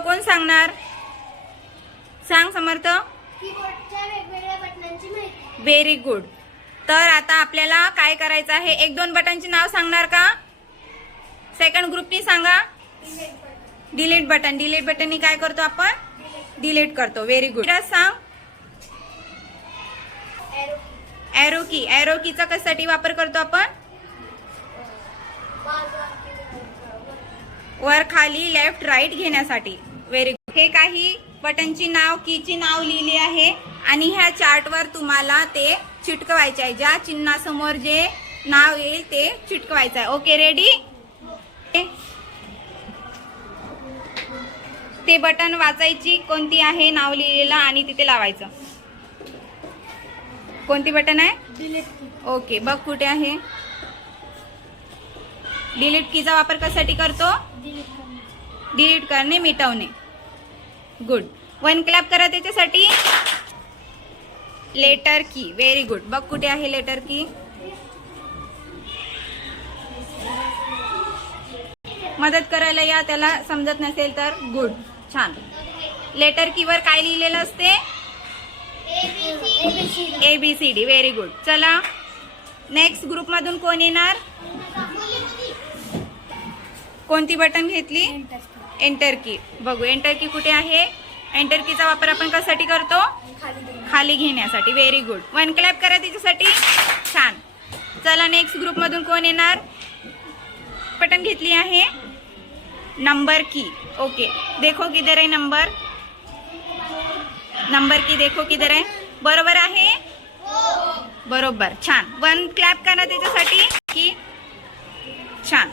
कोण सांगणार? सांग समर्थ. कीबोर्डच्या वेगवेगळ्या बटनांची माहिती. Very good. तर आता आपल्याला काय करायचं आहे? एक दोन बटनचे नाव सांगणार का? सेकंड ग्रुपनी सांगा. Delete button. डिलीट बटननी काय करतो आपण? डिलीट करतो. Very good. सांग. एरो की. एरो कीचा कशासाठी वापर करतो आपण? वर खाली लेफ्ट राईट घेण्यासाठी. Very good. हे काही बटनची नाव कीची नाव लिहिली आहे आणि ह्या चार्टवर तुम्हाला ते चिटकवायचे आहे. ज्या चिन्हासमोर जे नाव येईल ते चिटकवायचं आहे. Okay ready? ते बटन वाचायची कोणती आहे नाव लिहिलेलं आणि तिथे लावायचं. कोणती बटन आहे? डिलीट की. ओके बघ कुठे आहे? डिलीट कीचा वापर कशासाठी करतो? डिलीट करणे. डिलीट करणे, मिटवणे. गुड. वन क्लॅप करा त्याच्यासाठी. लेटर की. Very good. बघ कुठे आहे लेटर की? मदत करायला या त्याला समजत नसेल तर. गुड. छान. लेटर कीवर काय लिहिलेलं असते? ABCD. Very good. चला नेक्स्ट ग्रुप मधून कोण येणार? कोणती बटन घेतली? एंटर की. बघू एंटर की कुठे आहे? एंटर कीचा वापर आपण कशासाठी करतो? खाली घेण्यासाठी. Very good. वन क्लॅप करा त्याच्यासाठी. छान. चला नेक्स्ट ग्रुप मधून कोण येणार? बटन घेतली आहे नंबर की. ओके देखो किधर आहे नंबर? नंबर की देखो किधर आहे? बरोबर आहे? बरोबर. छान. वन क्लॅप करा त्याच्यासाठी की. छान.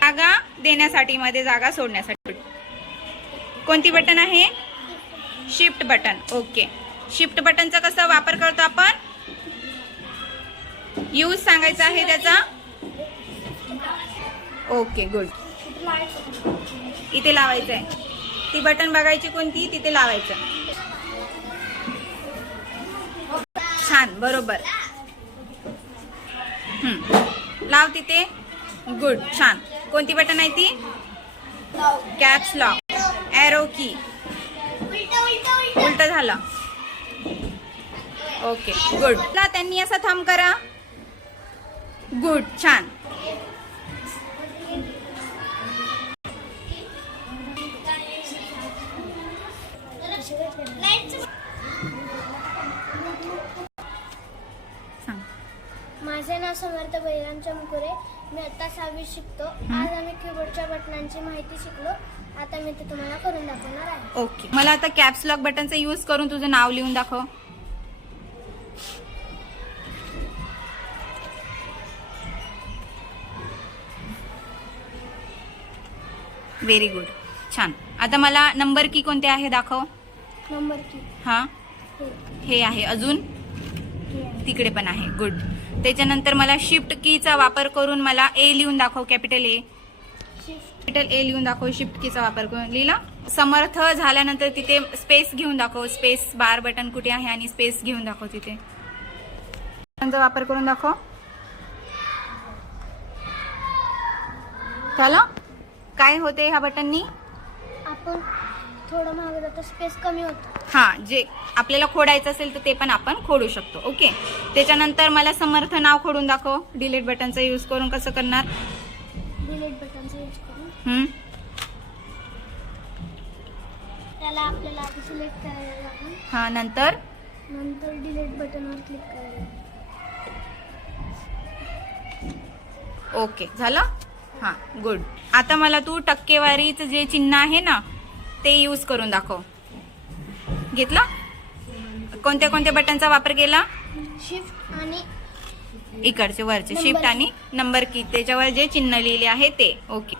जागा देण्यासाठी, मध्ये जागा सोडण्यासाठी. कोणती बटन आहे? Shift button. ओके. शिफ्ट बटनचा कसा वापर करतो आपण? यूज सांगायचा आहे त्याचा. Okay good. इथे लावायचं आहे. ती बटन बघायची कोणती, तिथे लावायचं. छान. बरोबर. लाव तिथे. गुड. छान. कोणती बटन आहे ती? Caps lock. एरो की. उलट झालं. Okay good. त्यांनी असं थंब करा. गुड. छान. माझे नाव समर्थ बहिराम चमकुरे. मी आता 6वी शिकतो. आज आम्ही कीबोर्डच्या बटनांची माहिती शिकलो. आता मी ते तुम्हाला करून दाखवणार आहे. ओके. मला आता कॅप्स लॉक बटनचा यूज करून तुझं नाव लिहून दाखव. Very good. छान. आता मला नंबर की कोणते आहे दाखव. नंबर की. हा हे आहे. अजून तिकडे पण आहे. गुड. त्याच्यानंतर मला शिफ्ट कीचा वापर करून मला ए लिहून दाखव. कॅपिटल ए. कॅपिटल ए लिहून दाखव. शिफ्ट कीचा वापर करून लिहिला. समर्थ झाल्यानंतर तिथे स्पेस घेऊन दाखव. स्पेस बार बटन कुठे आहे आणि स्पेस घेऊन दाखव तिथे. बटनचा वापर करून दाखव. चला काय होते ह्या बटननी? आपण थोडं मागे जातो, स्पेस कमी होतो. हा जे आपल्याला खोडायचं असेल तर ते पण आपण खोडू शकतो. ओके. त्याच्यानंतर मला समर्थ नाव खोडून दाखव. डिलीट बटनचा यूज करून. कसं करणार? डिलीट बटनचा यूज करून. त्याला आपल्याला आधी सिलेक्ट करायला लागेल. हा नंतर डिलीट बटनवर क्लिक करायला. ओके झालं. हा गुड. आता मला तू टक्केवारीचं जे चिन्ह आहे ना ते यूज करून दाखव. घेतला? कोणत्या कोणत्या बटनचा वापर केला? शिफ्ट आणि इकडचे वरचे शिफ्ट आणि नंबर की. त्याच्यावर जे चिन्ह लिहिले आहे ते. ओके.